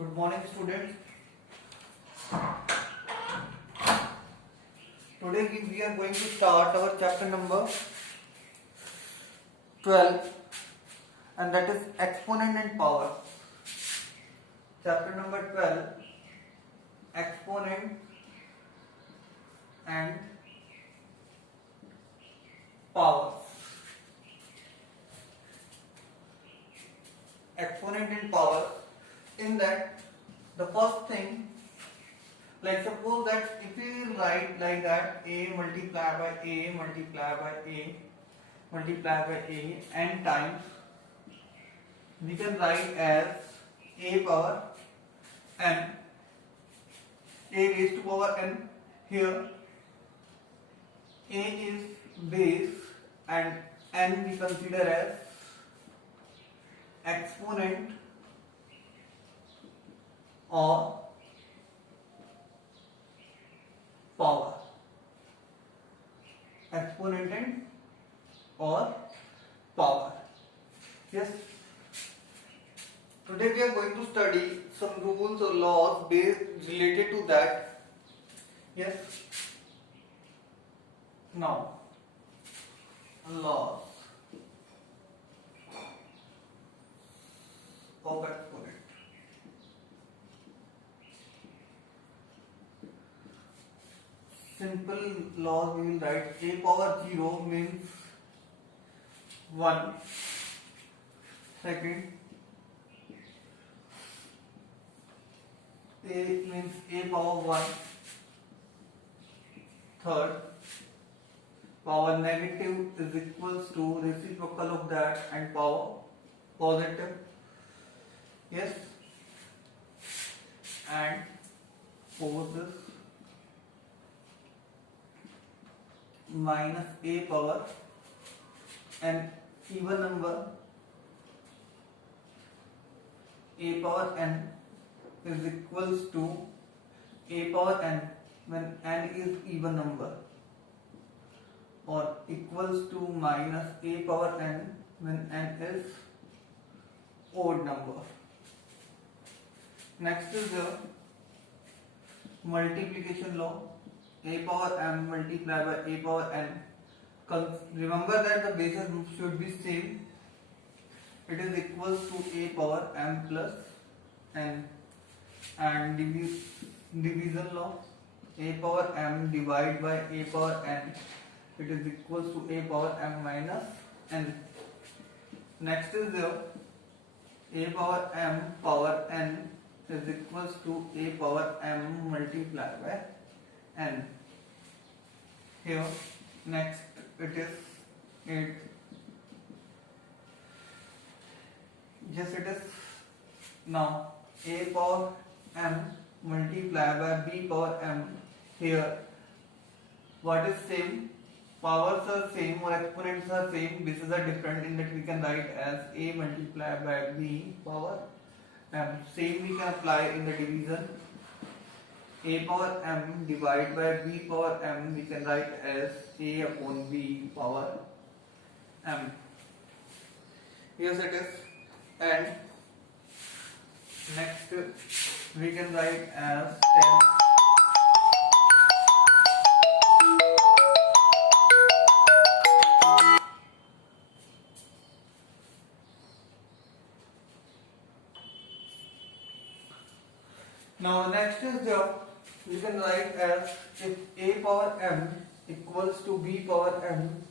Good morning, students. Today we are going to start our chapter number 12, and that is exponent and power. Chapter number 12, exponent and power. Exponent and power. In that, the first thing, like suppose that if we write like that, a multiplied by a multiplied by a multiplied by a n times, we can write as a power n, a raised to power n. Here a is base and n we consider as exponent or power. Exponent and or power. Yes. Today we are going to study some rules or laws based related to that. Yes. Now, laws of exponent. Simple laws we will write. A power 0 means 1. Second, a means a power 1. Third, power negative is equals to reciprocal of that and power positive. Yes. And fourth is minus a power an even number, a power n is equals to a power n when n is even number, or equals to minus a power n when n is odd number. Next is the multiplication law. A power m multiplied by a power n. Remember that the bases should be same. It is equals to a power m plus n. And division law. A power m divided by a power n. It is equals to a power m minus n. Next is the a power m power n is equals to a power m multiplied by n. Here next it is 8. Yes, it is now a power m multiplied by b power m. Here what is same? Powers are same or exponents are same, bases are different. In that we can write as a multiplied by b power m. Same we can apply in the division. A power m divided by b power m we can write as a upon b power m. Yes, it is. And next we can write as 10. Now next is the, we can write as if a power m equals to b power m.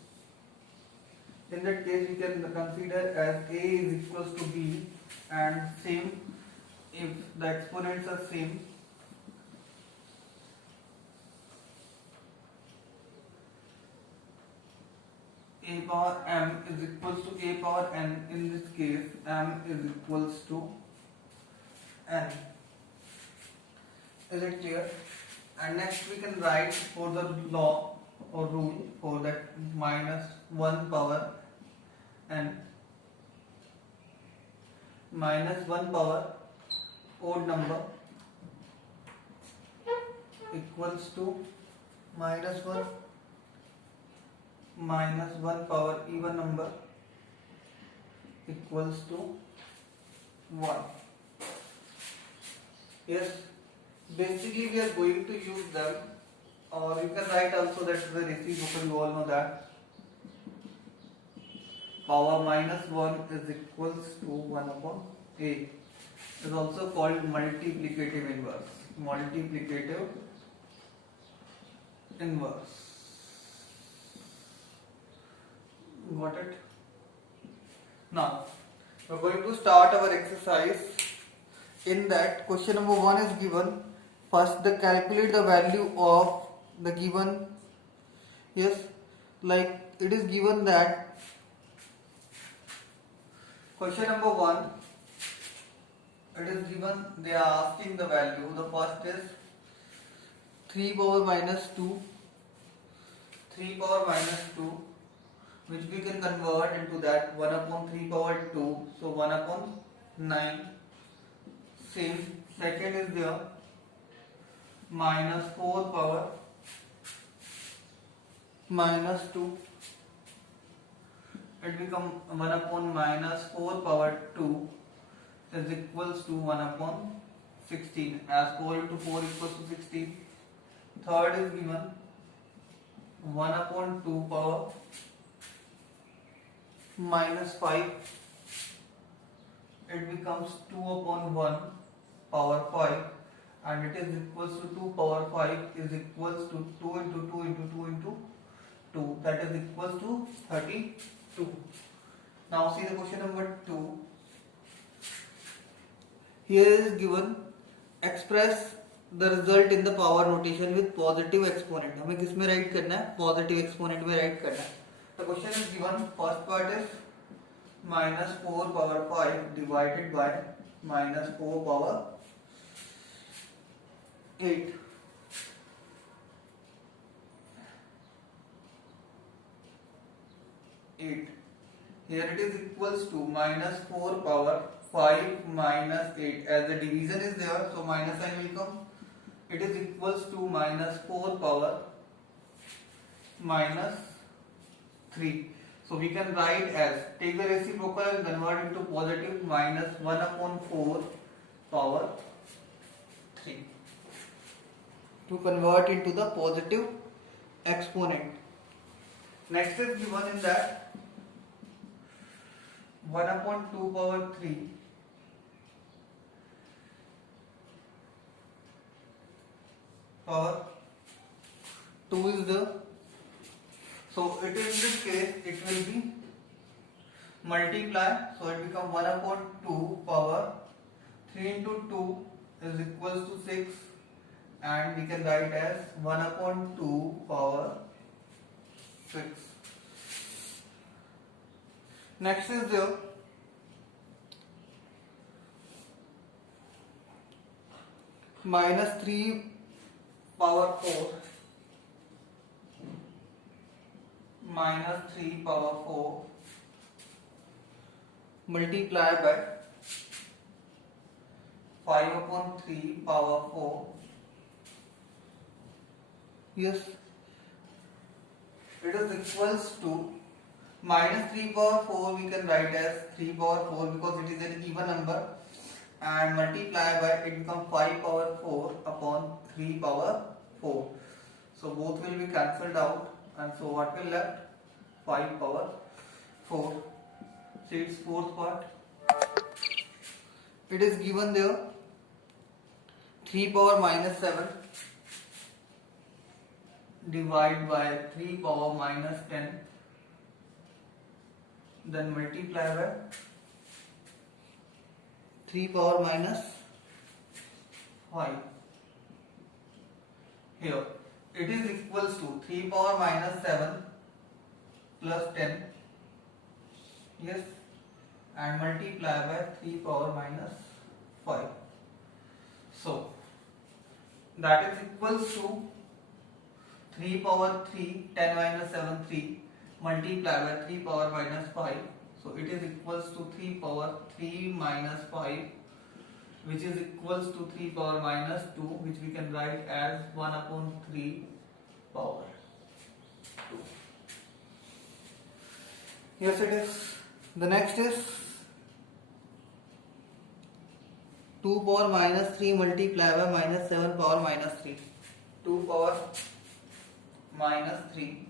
In that case we can consider as a is equals to b, and same if the exponents are same. A power m is equals to a power n. In this case m is equals to n. Is it clear? And next we can write for the law or rule for that minus 1 power n. Minus 1 power odd number equals to minus 1 minus 1 power even number equals to 1. Yes, basically we are going to use them, or you can write also that the reciprocal, you all know that power minus 1 is equals to 1 upon a, is also called multiplicative inverse. Multiplicative inverse. Got it? Now, we are going to start our exercise. In that, question number 1 is given. First, the calculate the value of the given. Yes, like it is given that question number 1, it is given, they are asking the value. The first is 3 power minus 2, 3 power minus 2, which we can convert into that 1 upon 3 power 2, so 1 upon 9. Same, second is there minus 4 power minus 2, it becomes 1 upon minus 4 power 2 is equals to 1 upon 16, as 4 into 4 equals to 16. Third is given 1 upon 2 power minus 5, it becomes 2 upon 1 power 5, and it is equals to 2 power 5 is equals to 2 into 2 into 2 into 2, that is equals to 32. Now see the question number 2. Here is given, express the result in the power notation with positive exponent. हमें किस में write करना है? Positive exponent में write करना है. The question is given, first part is minus 4 power 5 divided by minus 4 power 8. Here it is equals to minus 4 power 5 minus 8. As the division is there, so minus sign will come. It is equals to minus 4 power minus 3. So we can write as, take the reciprocal and convert into positive, minus 1 upon 4 power 3. To convert into the positive exponent. Next is given in that 1 upon 2 power 3 power 2 is the, so it in this case it will be multiply, so it becomes 1 upon 2 power 3 into 2 is equals to 6, and we can write as 1 upon 2 power 6. Next is the minus 3 power 4 minus 3 power 4 multiply by 5 upon 3 power 4. Yes, it is equals to minus 3 power 4 we can write as 3 power 4 because it is an even number, and multiply by it becomes 5 power 4 upon 3 power 4. So both will be cancelled out, and so what will left? 5 power 4. So its fourth part. It is given there 3 power minus 7 divide by 3 power minus 10, then multiply by 3 power minus 5. Here it is equals to 3 power minus 7 plus 10, yes, and multiply by 3 power minus 5. So that is equals to 3 power 3, 10 minus 7, 3, multiply by 3 power minus 5. So it is equals to 3 power 3 minus 5, which is equals to 3 power minus 2, which we can write as 1 upon 3 power 2. Yes, it is. The next is 2 power minus 3 multiplied by minus 7 power minus 3. 2 power minus 3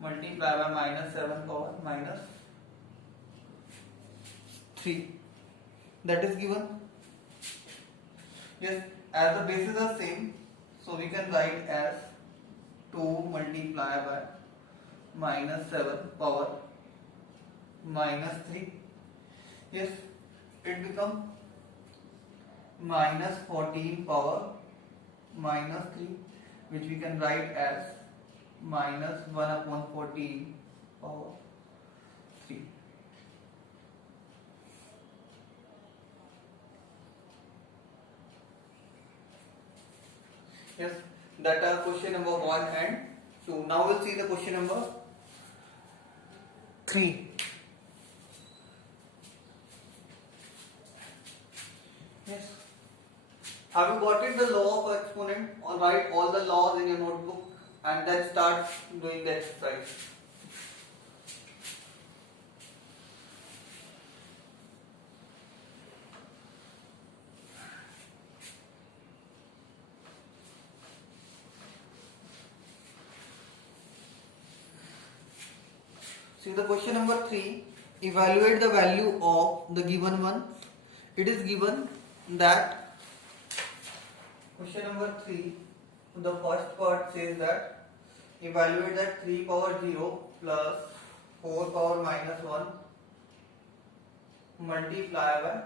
multiplied by minus 7 power minus 3. That is given. Yes, as the bases are same, so we can write as 2 multiplied by minus 7 power minus 3. Yes, it becomes minus 14 power minus 3, which we can write as minus 1 upon 14 power 3. Yes, that are question number 1 and 2. Now we'll see the question number 3. Yes. Have you got it, the law of exponent? Or write all the laws in your notebook and then start doing the exercise. See the question number 3. Evaluate the value of the given one. It is given that question number 3, the first part says that evaluate that 3 power 0 plus 4 power minus 1 multiplied by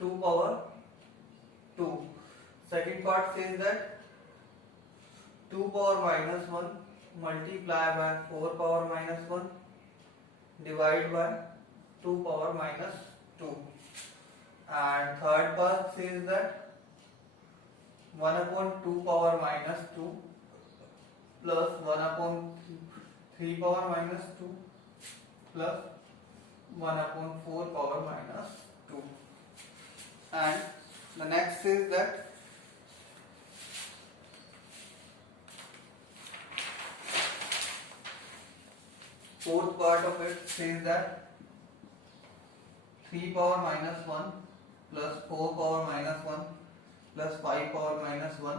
2 power 2. Second part says that 2 power minus 1 multiplied by 4 power minus 1 divided by 2 power minus 2. And third part says that 1 upon 2 power minus 2 plus 1 upon 3 power minus 2 plus 1 upon 4 power minus 2. And the next is that fourth part of it says that 3 power minus 1 plus 4 power minus 1 plus 5 power minus 1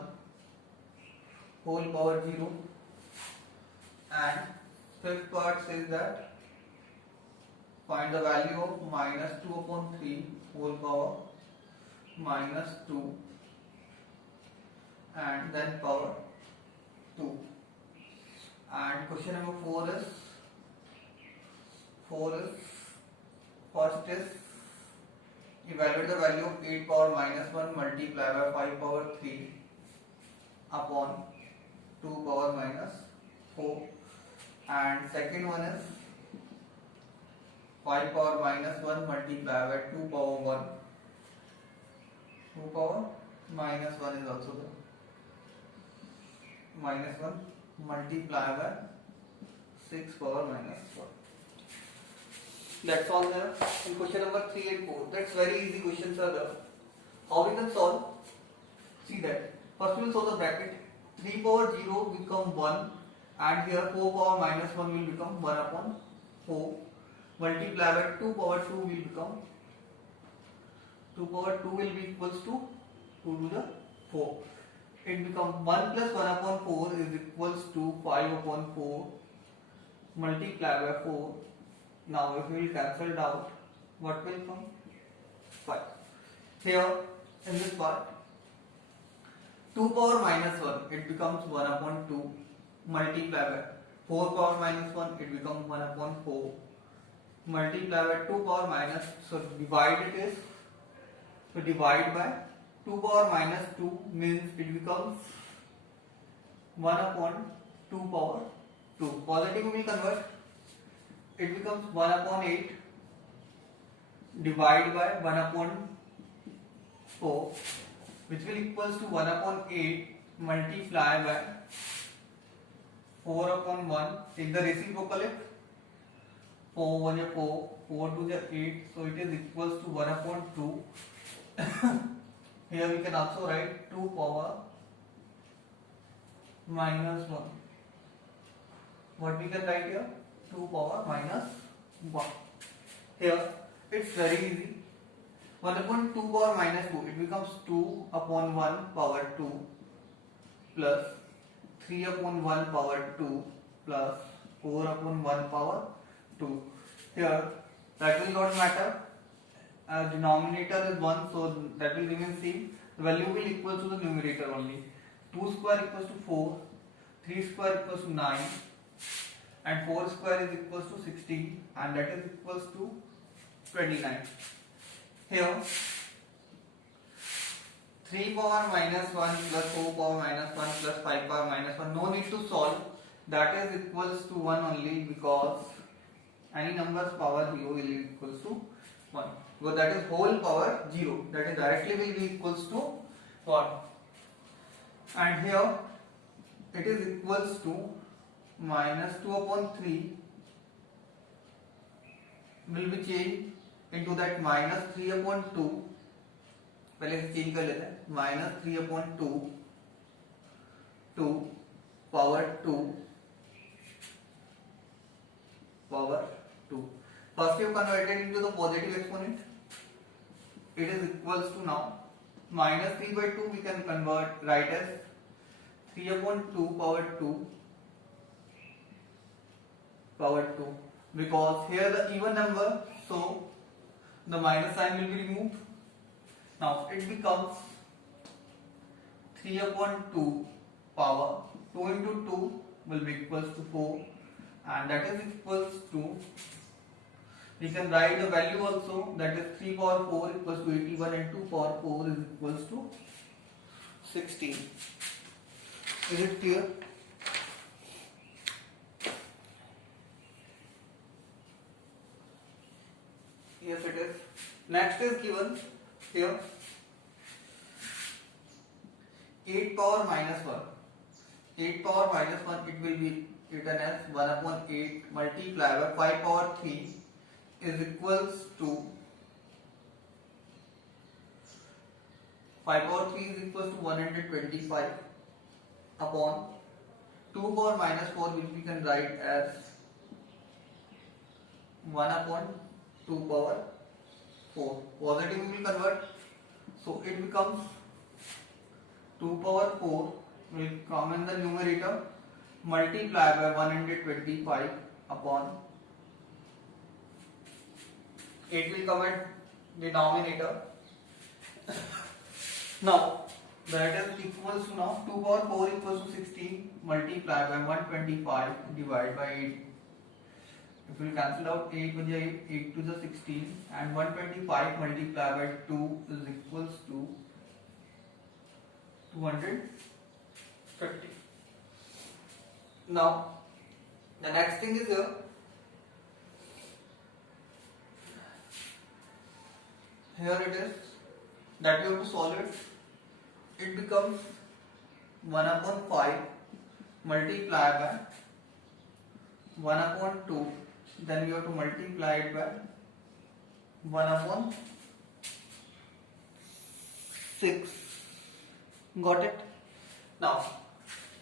whole power 0. And fifth part says that find the value of minus 2 upon 3 whole power minus 2 and then power 2. And question number 4 is first is evaluate the value of 8 power minus 1 multiplied by 5 power 3 upon 2 power minus 4. And second one is 5 power minus 1 multiplied by 2 power 1. 2 power minus 1 is also there. Minus 1 multiplied by 6 power minus 1. That's all there in question number 3 and 4. That's very easy questions are there. How we can solve? See that. First we will solve the bracket. 3 power 0 become 1 and here 4 power minus 1 will become 1 upon 4. Multiply by 2 power 2 will become 2 power 2 will be equals to 2 to the 4. It becomes 1 plus 1 upon 4 is equals to 5 upon 4 multiply by 4. Now if we will cancel it out, what will come? 5. Here in this part, 2 power minus 1, it becomes 1 upon 2 multiply by 4 power minus 1, it becomes 1 upon 4 multiply by 2 power minus, so divide it is, so divide by 2 power minus 2 means it becomes 1 upon 2 power 2. Positive we will convert. It becomes 1 upon 8 divided by 1 upon 4, which will equals to 1 upon 8 multiply by 4 upon 1. Take the reciprocal if 4 1 is 4, 4 2 is 8, so it is equals to 1 upon 2. Here we can also write 2 power minus 1. What we can write here? 2 power minus 1. Here It's very easy. 1 upon 2 power minus 2, it becomes 2 upon 1 power 2 plus 3 upon 1 power 2 plus 4 upon 1 power 2. Here, that will not matter. Denominator is 1, so that will remain same. The value will equal to the numerator only. 2 square equals to 4, 3 square equals to 9, and 4 square is equals to 16, and that is equals to 29. Here 3 power minus 1 plus 4 power minus 1 plus 5 power minus 1, no need to solve, that is equals to 1 only, because any number's power 0 will be equals to 1, because that is whole power 0, that is directly will be equals to 1. And here it is equals to minus 2 upon 3 will be changed into that minus 3 upon 2. पहले से change कर लेते हैं. minus 3 upon 2 power 2 power 2. First you converted into the positive exponent. It is equals to now minus 3 by 2 we can convert, write as 3 upon 2 power 2 power 2, because here the even number, so the minus sign will be removed. Now it becomes 3 upon 2 power 2 into 2 will be equals to 4, and that is equals to, we can write the value also, that is 3 power 4 equals to 81, and 2 power 4 is equals to 16. Is it clear? Yes, it is. Next is given here 8 power minus 1. 8 power minus 1, it will be written as 1 upon 8 multiplied by 5 power 3 is equals to 5 power 3 is equals to 125 upon 2 power minus 4, which we can write as 1 upon 2 power 4. Positive we will convert, so it becomes 2 power 4 will come in the numerator, multiply by 125 upon 8 will come at denominator. Now that is equals to, now 2 power 4 equals to 16 multiplied by 125 divided by 8. If we cancel out 8 with 8 to the 16, and 125 multiplied by 2 is equals to 250. Now the next thing is here. Here it is that we have to solve it. It becomes 1 upon 5 multiplied by 1 upon 2. Then we have to multiply it by 1 upon 6. Got it? Now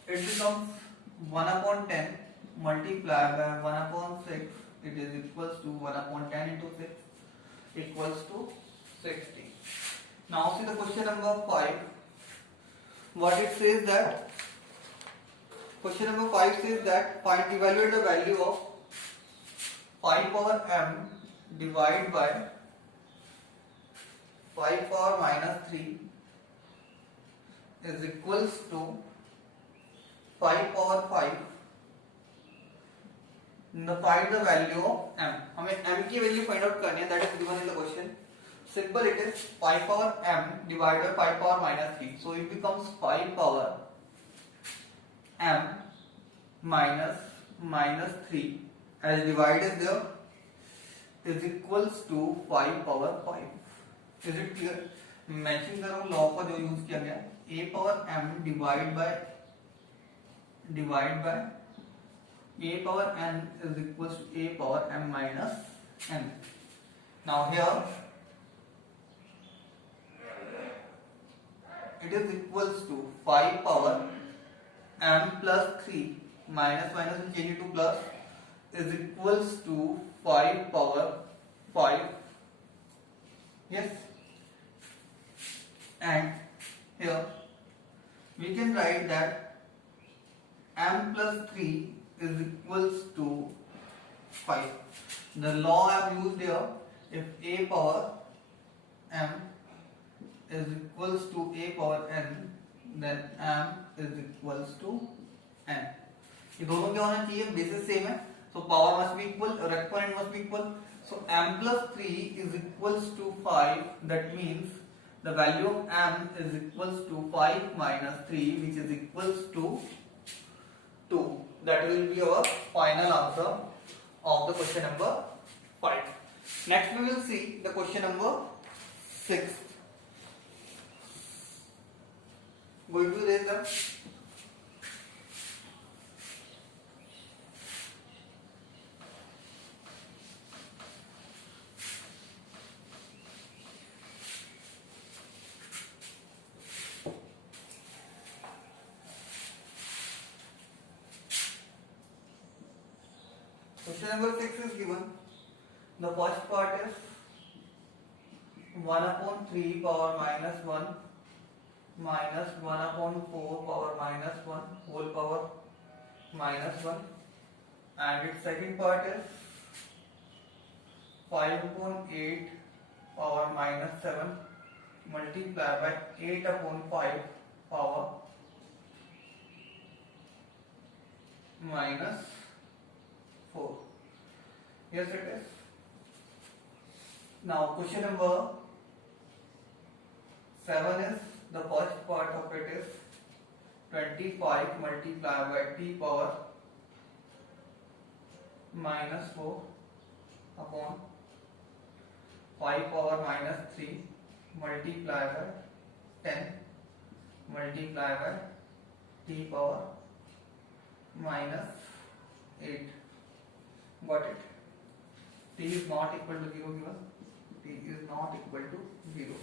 it becomes 1 upon 10 multiplied by 1 upon 6. It is equals to 1 upon 10 into 6 equals to 60. Now see the question number 5. What it says that, question number 5 says that find, evaluate the value of 5 power m divided by 5 power minus 3 is equals to 5 power 5. Find the value of m. हमें m की value find out करनी है, that is given in the question. Simple, it is 5 power m divided by 5 power minus 3. So it becomes 5 power m minus 3 as divided there is equals to 5 power 5. Is it clear? Matching करो law का जो use किया गया, a power m divided by a power n is equals to a power m minus n. Now here it is equals to 5 power m plus 3 minus will change it to plus is equals to 5 power 5 Yes, and here we can write that m plus 3 is equals to 5. The law I have used here, if a power m is equals to a power n, then m is equals to n. ये दोनों क्या होना चाहिए? Basis same है, so power must be equal or exponent must be equal. So m plus 3 is equals to 5. That means the value of m is equals to 5 minus 3, which is equals to 2. That will be our final answer of the question number 5. Next we will see the question number 6. Going to raise them. Question number 6 is given. The first part is 1 upon 3 power minus 1 minus 1 upon 4 power minus 1 whole power minus 1, and its second part is 5 upon 8 power minus 7 multiplied by 8 upon 5 power minus 4. Yes, it is. Now question number 7 is, the first part of it is 25 multiplied by t power minus 4 upon 5 power minus 3 multiplied by 10 multiplied by t power minus 8. Got it? T is not equal to 0 given. T is not equal to 0.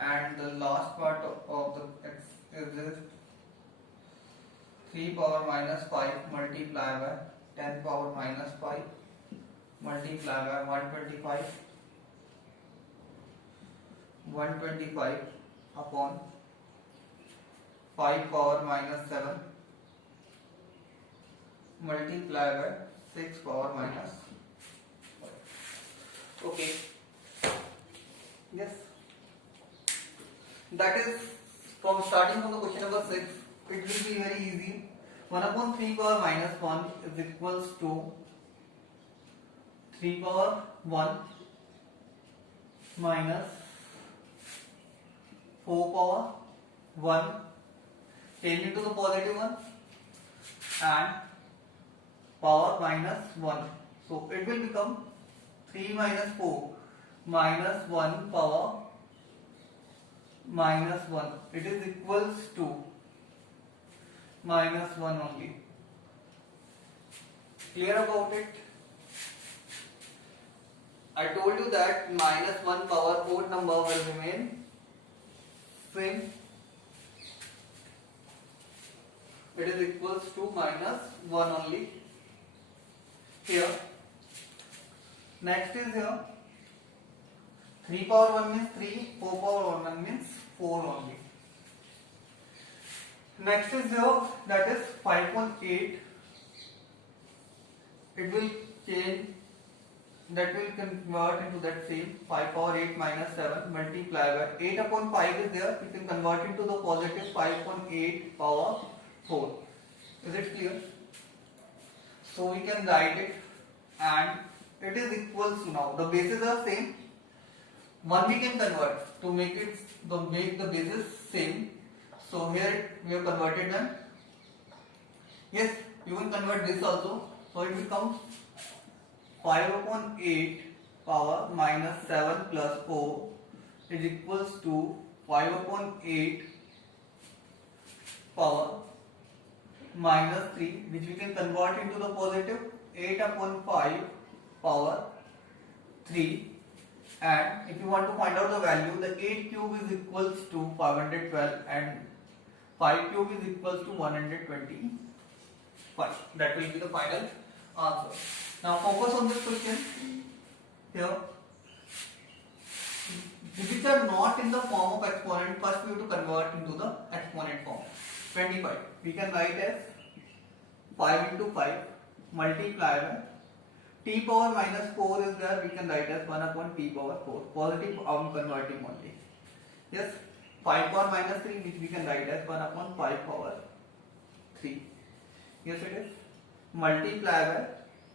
And the last part of the x is this 3 power minus 5 multiplied by 10 power minus 5 multiplied by 125 upon 5 power minus 7 multiplied by 6 power minus 5. Okay. Yes. That is from starting from the question number 6. It will be very easy. 1 upon 3 power minus 1 is equals to 3 power 1 minus 4 power 1 change into the positive one and power minus 1. So it will become 3 minus 4 minus 1 power minus 1. It is equals to minus 1 only. Clear about it? I told you that minus 1 power whole number will remain same. It is equals to minus 1 only. Here. Next is here. 3 power 1 means 3, 4 power 1 means 4 only. Next is here, that is 5.8. It will change, that will convert into that same 5 power 8 minus 7 multiplied by 8 upon 5 is there. You can convert into the positive 5.8 power 4. Is it clear? So we can write it, and it is equals to, now the bases are same. One we can convert to make the bases same. So here we have converted them. Yes, you can convert this also. So it becomes 5 upon 8 power minus 7 plus 4 is equals to 5 upon 8 power minus 3, which we can convert into the positive 8 upon 5 power 3. And if you want to find out the value, the 8 cube is equals to 512 and 5 cube is equals to 125. That will be the final answer. Now focus on this question. Here which are not in the form of exponent, first we have to convert into the exponent form. 25 we can write as 5 into 5 multiply by t power minus 4 is there, we can write as 1 upon t power 4. Positive I am converting only. Yes, 5 power minus 3 which we can write as 1 upon 5 power 3. Yes, it is. Multiply by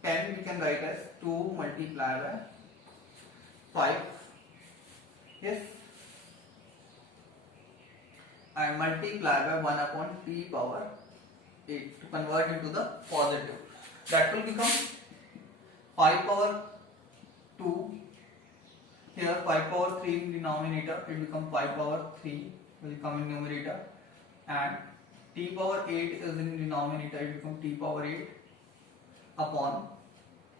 10 we can write as 2 multiply by 5. Yes. And multiply by 1 upon t power 8 to convert into the positive. That will become 5 power 2. Here 5 power 3 in denominator, it becomes 5 power 3 will come in numerator, and t power 8 is in denominator, it becomes t power 8 upon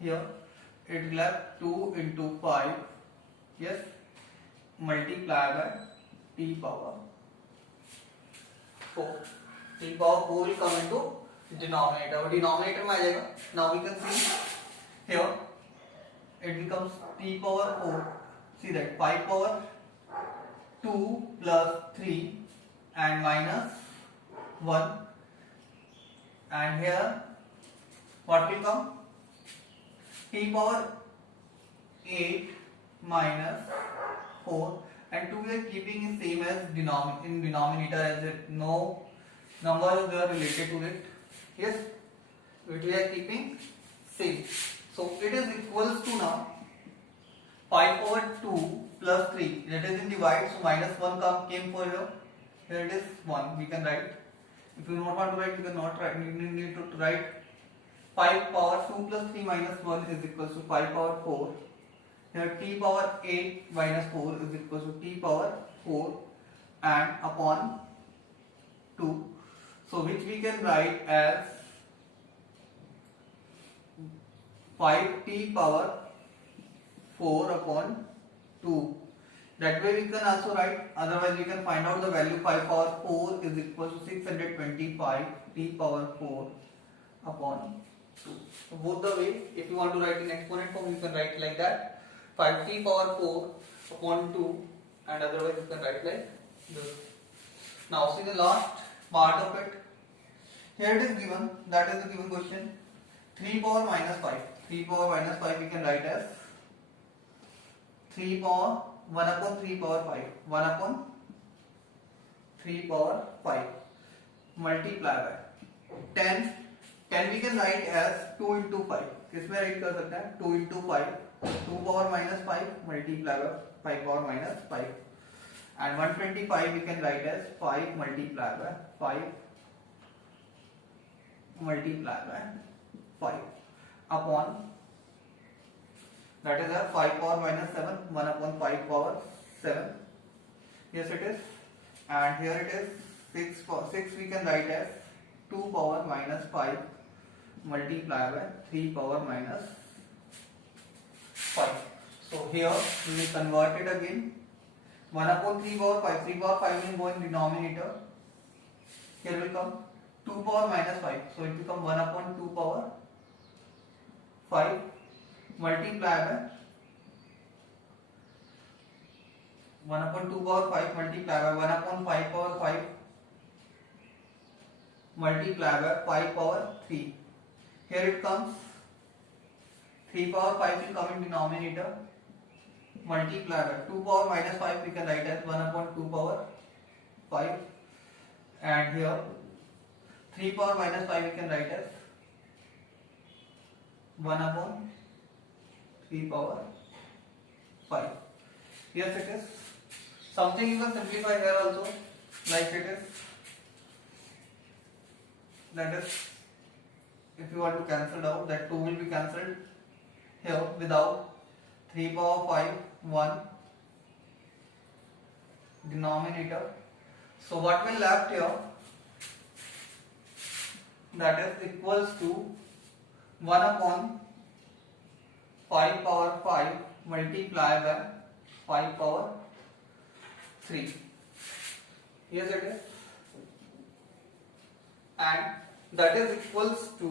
here it left 2 into 5. Yes, multiply by t power 4. T power 4 will come into denominator. Denominator में आ जाएगा. Now we can see here it becomes t power 4. See that 5 power 2 plus 3 and minus 1, and here what will come? T power 8 minus 4, and 2 we are keeping is same as in denominator, as it no numbers are related to it. Yes, which we are keeping same. So it is equals to now 5 over 2 plus 3, that is in divide, so minus 1 came for here. Here it is 1, we can write. If you don't want to write, you cannot write, you need to write 5 power 2 plus 3 minus 1 is equals to 5 power 4. Here t power 8 minus 4 is equals to t power 4 and upon 2. So which we can write as 5t power 4 upon 2. That way we can also write, otherwise we can find out the value 5 power 4 is equal to 625 t power 4 upon 2. So both the way, if you want to write in exponent form, you can write like that, 5t power 4 upon 2, and otherwise you can write like this. Now see the last part of it. Here it is given, that is the given question, 3 power minus 5. 3 power minus 5 we can write as 3 power 1 upon 3 power 5. 1 upon 3 power 5 multiply by 10. 10 we can write as 2 into 5. किसमें write कर सकते हैं? 2 into 5. 2 power minus 5 multiply by 5 power minus 5. And 125 we can write as 5 multiply by 5 multiply by 5 upon, that is a 5 power minus 7, 1 upon 5 power 7. Yes it is. And here it is 6 we can write as 2 power minus 5 multiply by 3 power minus 5. So here we will convert it again. 1 upon 3 power 5. 3 power 5 will go in denominator. Here will come 2 power minus 5. So it becomes 1 upon 2 power 5 multiply by 1 upon 2 power 5 multiply by 1 upon 5 power 5 multiply by 5 power 3. Here it comes 3 power 5 will come in denominator, multiply by 2 power minus 5 we can write as 1 upon 2 power 5, and here 3 power minus 5 we can write as 1 upon 3 power 5. Yes it is. Something you can simplify here also, like it is, that is, if you want to cancel out, that 2 will be cancelled here without 3 power 5 1 denominator. So what will left here, that is equals to 1 upon 5 power 5 multiply by 5 power 3. Yes it is. And that is equals to,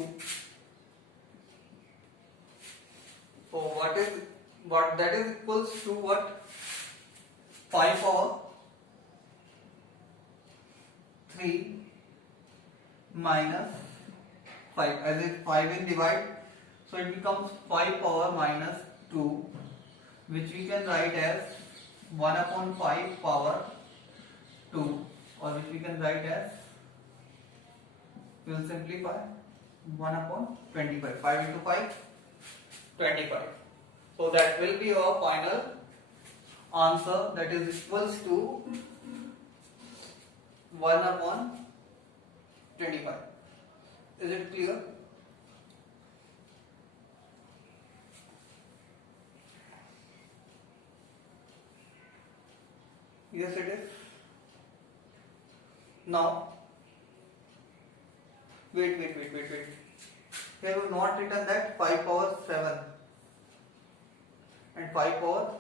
so what that is equals to what? 5 power 3 minus 5, as if 5 in divide, so it becomes 5 power minus 2, which we can write as 1 upon 5 power 2, or which we can write as, we will simplify, 1 upon 25, 5 into 5, 25. So that will be our final answer, that is equals to 1 upon 25. Is it clear? Yes, it is. Now, wait. Here we have not written that 5 power 7 and 5 power,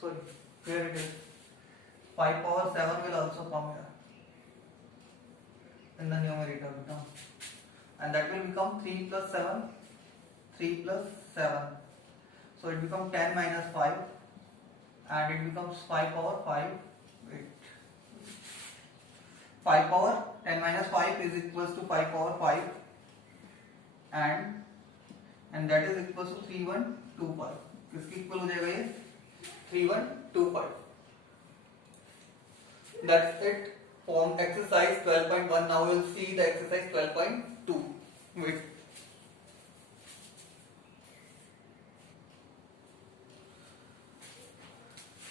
sorry, here it is. 5 power 7 will also come here in the numerator term, and that will become 3 plus 7, 3 plus 7. So it becomes 10 minus 5, and it becomes 5 power 5. Wait. 5 power 10 minus 5 is equals to 5 power 5, and that is equals to 3125. किसकी equal हो जाएगा ये? 3125. That's it from exercise 12.1. Now we will see the exercise 12.2. Wait.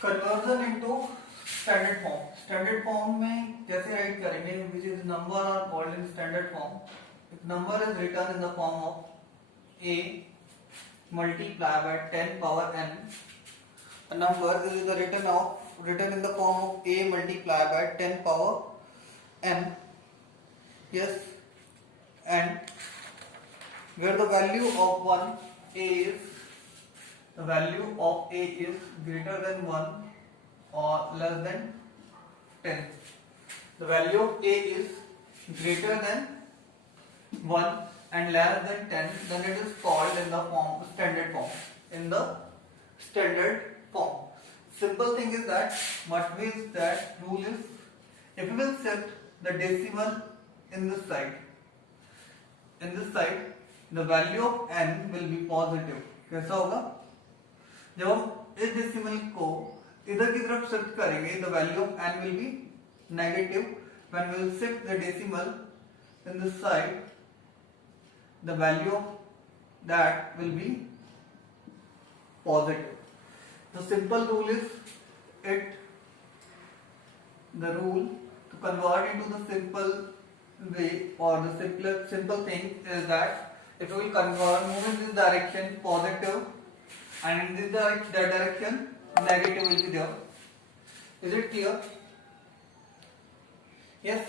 Conversion into standard form. Standard form में कैसे write करेंगे? Which is number are called in standard form. If number is written in the form of a multiplied by 10 power n, a number is written in the form of a multiplied by 10 power n. Yes, and where the value of the value of a is greater than 1 or less than 10. The value of a is greater than 1 and less than 10, then it is called in the form standard form. In the standard form, simple thing is that what means that rule is, if we will shift the decimal in this side, the value of n will be positive. कैसा होगा? जब हम इस decimal को इधर की तरफ shift करेंगे, the value of n will be negative. When we will shift the decimal in this side, the value of that will be positive. The simple rule is the rule to convert into the simple way, or the simple thing is that if we will move in this direction positive, and in this direction negative will be there. Is it clear? Yes.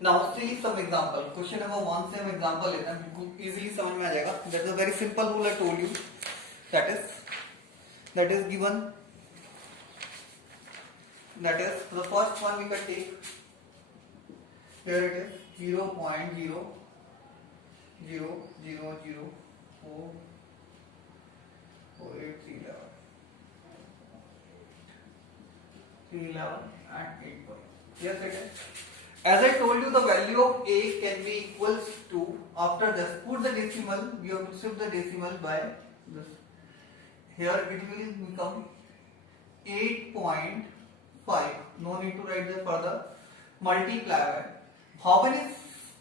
Now see some example. Question number 1 से हम example लेते हैं, बिल्कुल easily समझ में आ जाएगा. That is a very simple rule I told you. That is given. That is the first one we can take. Here it is 0.0004811 and 8 point. Yes, it is. As I told you, the value of a can be equals to, after this, put the decimal, you have to shift the decimal by this. Here it will become 8.5. No need to write this further. Multiply by. How many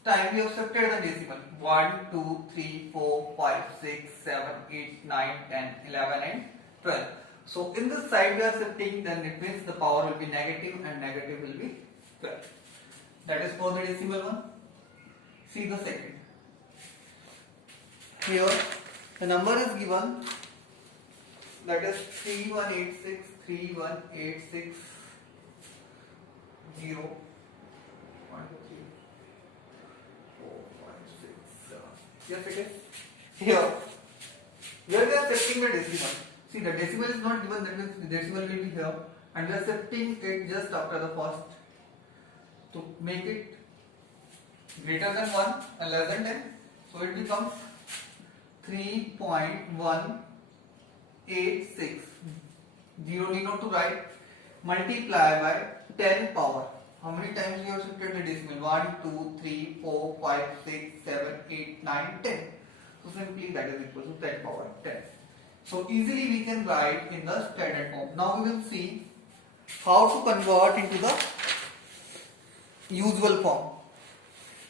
times you have shifted the decimal? 1, 2, 3, 4, 5, 6, 7, 8, 9, 10, 11 and 12. So in this side we are shifting, then it means the power will be negative and negative will be 12. That is for the decimal one. See the second. Here the number is given, that is 3186 0 1 2 3 4 5 6 7. Yes, it is. Here we are shifting the decimal. See, the decimal is not given, that means the decimal will be here, and we are shifting it just after the first to make it greater than 1 and less than 10. So it becomes 3.186 0 need not to write, multiply by 10 power. How many times you have shifted the decimal? 1, 2, 3, 4, 5, 6, 7, 8, 9, 10. So simply that is equal to 10 power 10. So easily we can write in the standard form. Now we will see how to convert into the usual form.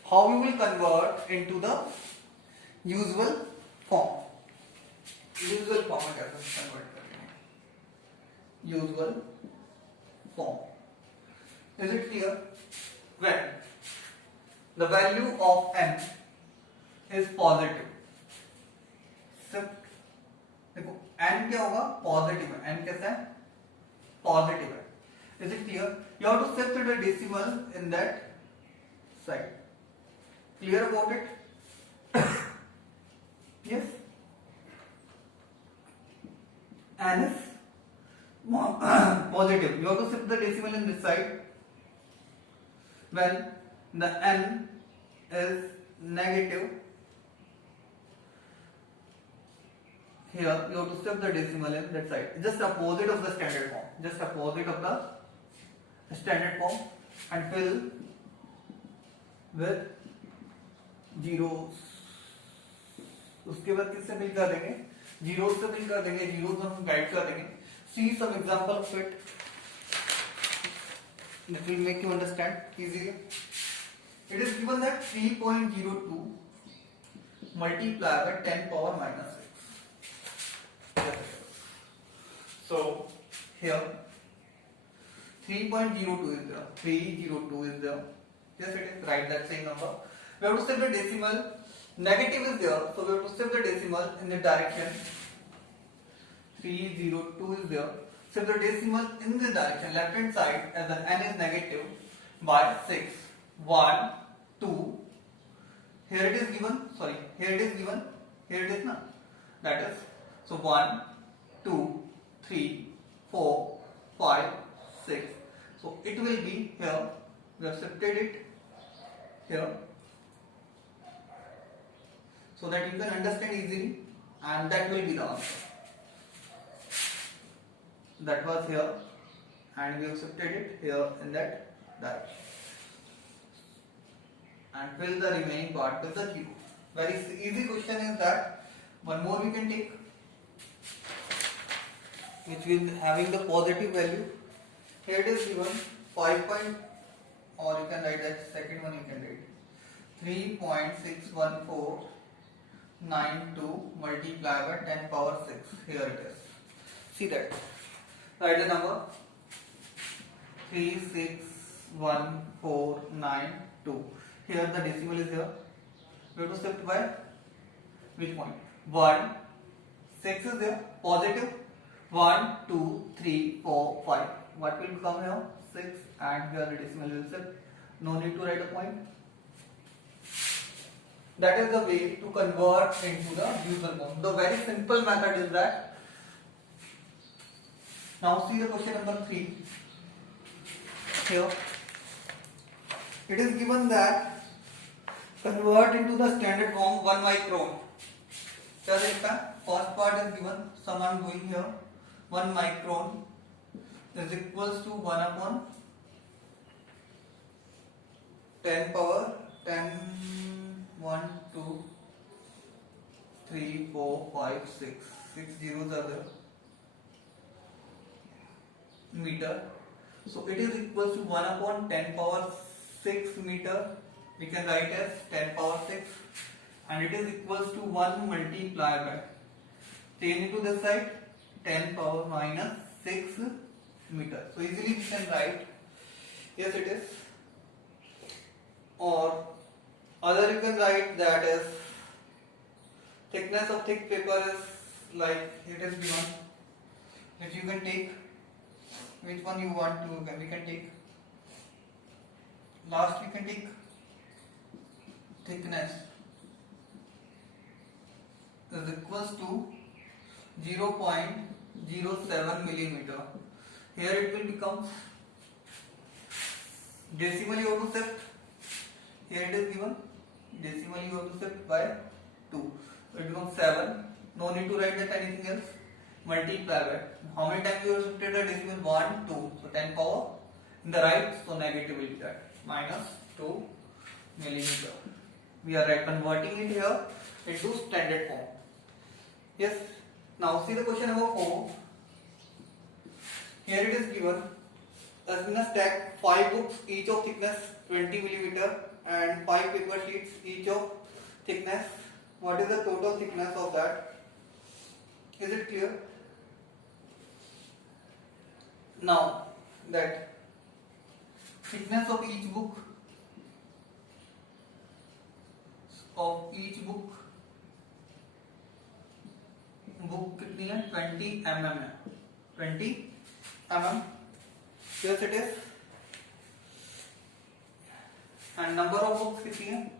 How we will convert into the usual form. Usual form में कैसे convert करेंगे? Usual form. Is it clear? When the value of n is positive, सिर्फ देखो n क्या होगा? Positive है. n कैसा है? Positive है. Is it clear? You have to shift the decimal in that side. Clear about it? Yes. N is positive. You have to shift the decimal in this side. When the n is negative, here you have to shift the decimal in that side. Just opposite of the standard form. Just opposite of the standard form and fill with zeros. उसके बाद किससे fill कर देंगे? Zeros से fill कर देंगे. Zeros हम guide कर देंगे. See some example of it. That will make you understand easily. It is given that 3.02 multiplied by 10 power minus 6. So here 3.02 is there. 302 is there. Yes, it is. Write that same number. We have to shift the decimal. Negative is there, so we have to shift the decimal in the direction. 302 is there. Shift the decimal in the direction left hand side as the n is negative by 6. 1, 2. Here it is given. Sorry, here it is given. Here it is not. That is. So 1, 2, 3, 4, 5, 6. So it will be here. We have shifted it here, so that you can understand easily, and that will be the answer. That was here, and we have shifted it here in that direction, and fill the remaining part with the 0. Very easy question is that. One more we can take, which will having the positive value. Here it is given 5 point, or you can write that second one. You can write 3.61492 multiplied by 10 power 6. Here it is. See that. Write the number 361,492. Here the decimal is here. We have to shift by which point? 1, 6 is there, positive. 1, 2, 3, 4, 5. What will become here? 6, and here the decimal will shift. No need to write a point. That is the way to convert into the usual form. The very simple method is that. Now see the question number 3. Here it is given that convert into the standard form 1 micron. First part is given, some I am doing here. 1 micron is equals to 1 upon 10 power 10, 1, 2, 3, 4, 5, 6. 6 zeros are there. Meter. So it is equals to 1 upon 10 power 6 meter. We can write as 10 power 6, and it is equals to 1 multiplied by 10 into this side 10 power minus 6 meter. So easily we can write, yes it is, or other you can write that as thickness of thick paper is like it is given, which you can take. Which one you want to, we can take. Last we can take thickness is equals to 0.07 millimeter. Here it will become decimal you have to shift. Here it is given decimal you have to shift by 2. So it becomes 7. No need to write that anything else. multiply by, how many times you have shifted the decimal? 1, 2. So 10 power in the right, so negative will be that, minus 2 millimeter. We are converting it here into standard form. Yes. Now see the question number 4. Here it is given as in a stack 5 books each of thickness 20 millimeter and 5 paper sheets each of thickness. What is the total thickness of that? Is it clear? Now that thickness of each book कितनी है? 20 mm है, 20 mm. Yes it is. And number of books कितनी है?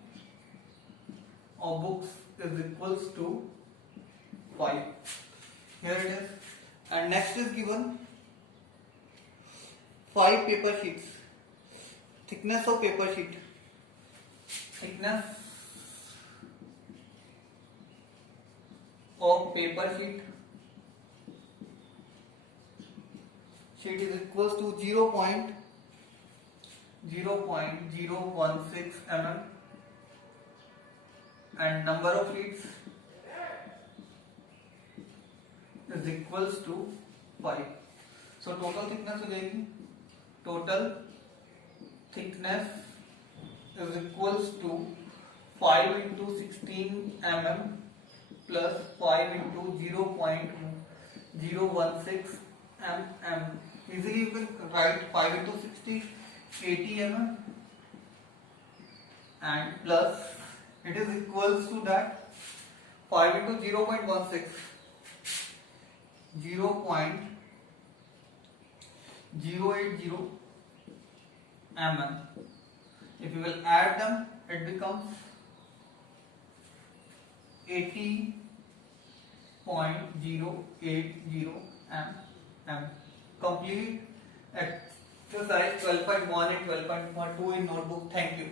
Of books is equals to 5. Here it is. And next is given 5 paper sheets. Thickness of paper sheet. Thickness of paper sheet is equals to 0.016 mm, and number of sheets is equals to 5. So total thickness हो जाएगी, total thickness is equals to 5 into 16 mm plus 5 into 0.016 mm. Easily you can write 5 into 60, 80 mm, and plus it is equals to that 5 into 0.16, 0.080 mm. If you will add them, it becomes 80.080 mm. Complete exercise 12.1 and 12.2 in notebook. Thank you.